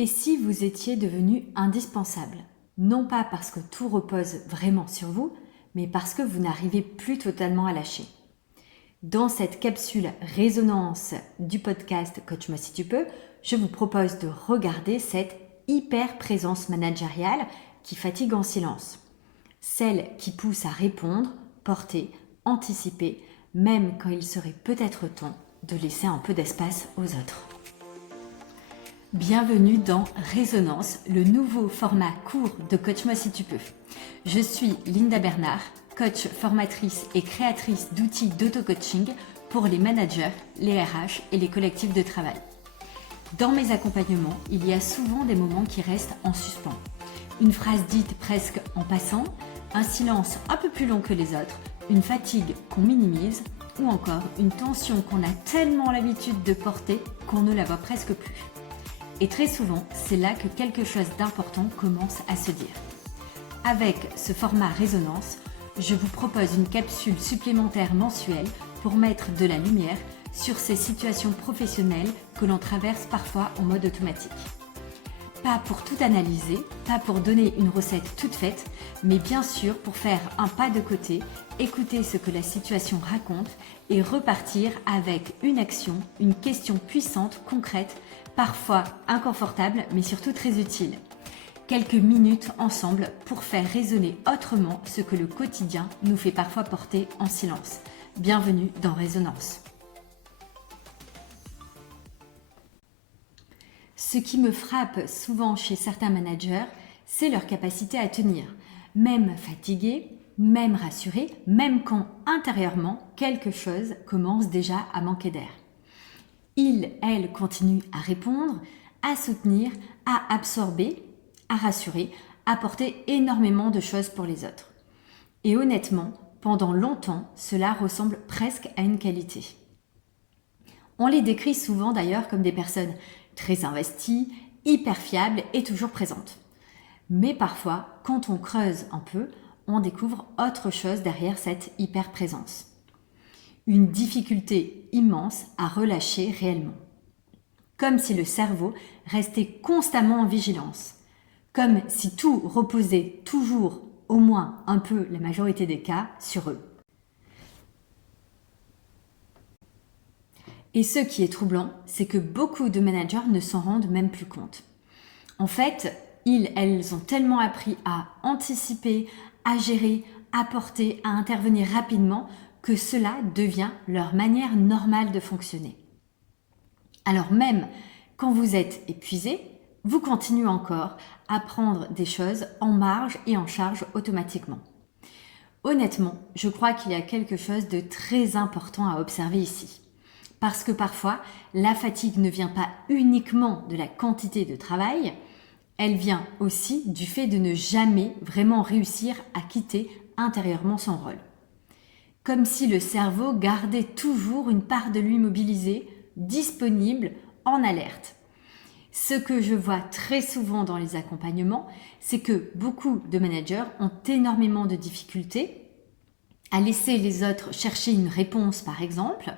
Et si vous étiez devenu indispensable? Non pas parce que tout repose vraiment sur vous, mais parce que vous n'arrivez plus totalement à lâcher. Dans cette capsule résonance du podcast Coach-moi si tu peux, je vous propose de regarder cette hyper présence managériale qui fatigue en silence. Celle qui pousse à répondre, porter, anticiper, même quand il serait peut-être temps de laisser un peu d'espace aux autres. Bienvenue dans Résonance, le nouveau format court de Coach-moi si tu peux. Je suis Linda Bernard, coach, formatrice et créatrice d'outils d'auto-coaching pour les managers, les RH et les collectifs de travail. Dans mes accompagnements, il y a souvent des moments qui restent en suspens. Une phrase dite presque en passant, un silence un peu plus long que les autres, une fatigue qu'on minimise ou encore une tension qu'on a tellement l'habitude de porter qu'on ne la voit presque plus. Et très souvent, c'est là que quelque chose d'important commence à se dire. Avec ce format résonance, je vous propose une capsule supplémentaire mensuelle pour mettre de la lumière sur ces situations professionnelles que l'on traverse parfois en mode automatique. Pas pour tout analyser, pas pour donner une recette toute faite, mais bien sûr pour faire un pas de côté, écouter ce que la situation raconte et repartir avec une action, une question puissante, concrète, parfois inconfortable, mais surtout très utile. Quelques minutes ensemble pour faire résonner autrement ce que le quotidien nous fait parfois porter en silence. Bienvenue dans Résonance. Ce qui me frappe souvent chez certains managers, c'est leur capacité à tenir, même fatigués, même rassurés, même quand intérieurement quelque chose commence déjà à manquer d'air. Ils, elles, continuent à répondre, à soutenir, à absorber, à rassurer, à porter énormément de choses pour les autres. Et honnêtement, pendant longtemps, cela ressemble presque à une qualité. On les décrit souvent d'ailleurs comme des personnes très investies, hyper fiables et toujours présentes. Mais parfois, quand on creuse un peu, on découvre autre chose derrière cette hyper présence. Une difficulté immense à relâcher réellement. Comme si le cerveau restait constamment en vigilance. Comme si tout reposait toujours, au moins un peu la majorité des cas, sur eux. Et ce qui est troublant, c'est que beaucoup de managers ne s'en rendent même plus compte. En fait, elles ont tellement appris à anticiper, à gérer, à porter, à intervenir rapidement que cela devient leur manière normale de fonctionner. Alors même quand vous êtes épuisé, vous continuez encore à prendre des choses en marge et en charge automatiquement. Honnêtement, je crois qu'il y a quelque chose de très important à observer ici. Parce que parfois, la fatigue ne vient pas uniquement de la quantité de travail, elle vient aussi du fait de ne jamais vraiment réussir à quitter intérieurement son rôle. Comme si le cerveau gardait toujours une part de lui mobilisée, disponible, en alerte. Ce que je vois très souvent dans les accompagnements, c'est que beaucoup de managers ont énormément de difficultés à laisser les autres chercher une réponse par exemple,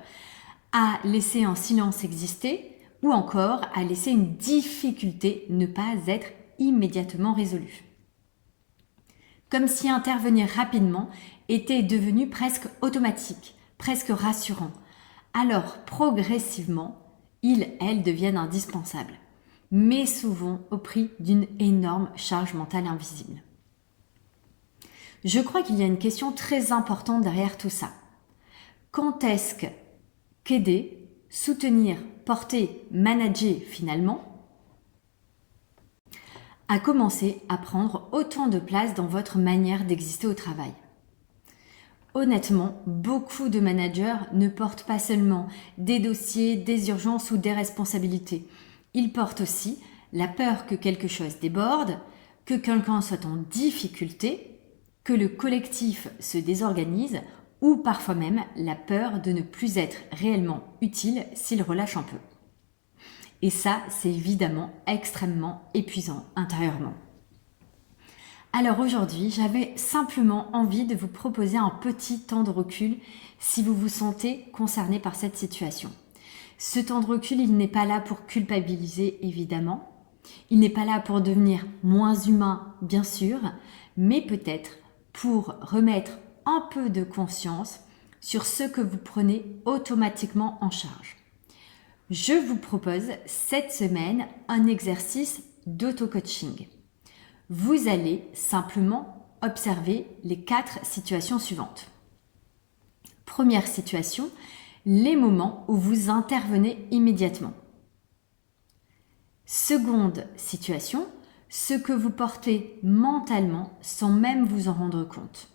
à laisser un silence exister ou encore à laisser une difficulté ne pas être immédiatement résolue. Comme si intervenir rapidement était devenu presque automatique, presque rassurant. Alors progressivement, elles deviennent indispensables, mais souvent au prix d'une énorme charge mentale invisible. Je crois qu'il y a une question très importante derrière tout ça. Quand est-ce qu'aider, soutenir, porter, manager finalement a commencé à prendre autant de place dans votre manière d'exister au travail? Honnêtement, beaucoup de managers ne portent pas seulement des dossiers, des urgences ou des responsabilités. Ils portent aussi la peur que quelque chose déborde, que quelqu'un soit en difficulté, que le collectif se désorganise ou parfois même la peur de ne plus être réellement utile s'il relâche un peu. Et ça, c'est évidemment extrêmement épuisant intérieurement. Alors aujourd'hui, j'avais simplement envie de vous proposer un petit temps de recul si vous vous sentez concerné par cette situation. Ce temps de recul, il n'est pas là pour culpabiliser évidemment, Il n'est pas là pour devenir moins humain, bien sûr, mais peut-être pour remettre un peu de conscience sur ce que vous prenez automatiquement en charge. Je vous propose cette semaine un exercice d'auto-coaching. Vous allez simplement observer les 4 situations suivantes. Première situation, les moments où vous intervenez immédiatement. Seconde situation, ce que vous portez mentalement sans même vous en rendre compte.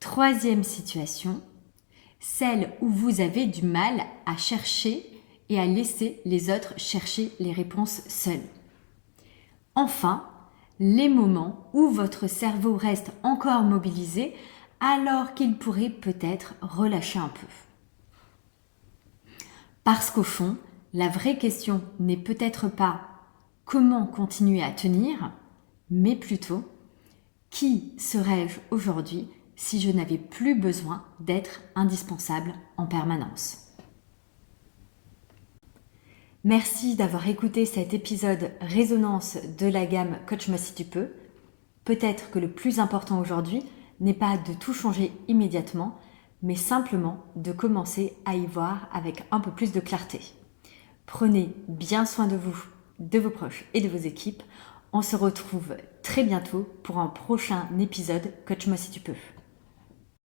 Troisième situation, celle où vous avez du mal à chercher et à laisser les autres chercher les réponses seuls. Enfin, les moments où votre cerveau reste encore mobilisé alors qu'il pourrait peut-être relâcher un peu. Parce qu'au fond, la vraie question n'est peut-être pas comment continuer à tenir, mais plutôt qui serais-je aujourd'hui si je n'avais plus besoin d'être indispensable en permanence. Merci d'avoir écouté cet épisode Résonance de la gamme Coach-moi si tu peux. Peut-être que le plus important aujourd'hui n'est pas de tout changer immédiatement, mais simplement de commencer à y voir avec un peu plus de clarté. Prenez bien soin de vous, de vos proches et de vos équipes. On se retrouve très bientôt pour un prochain épisode Coach-moi si tu peux.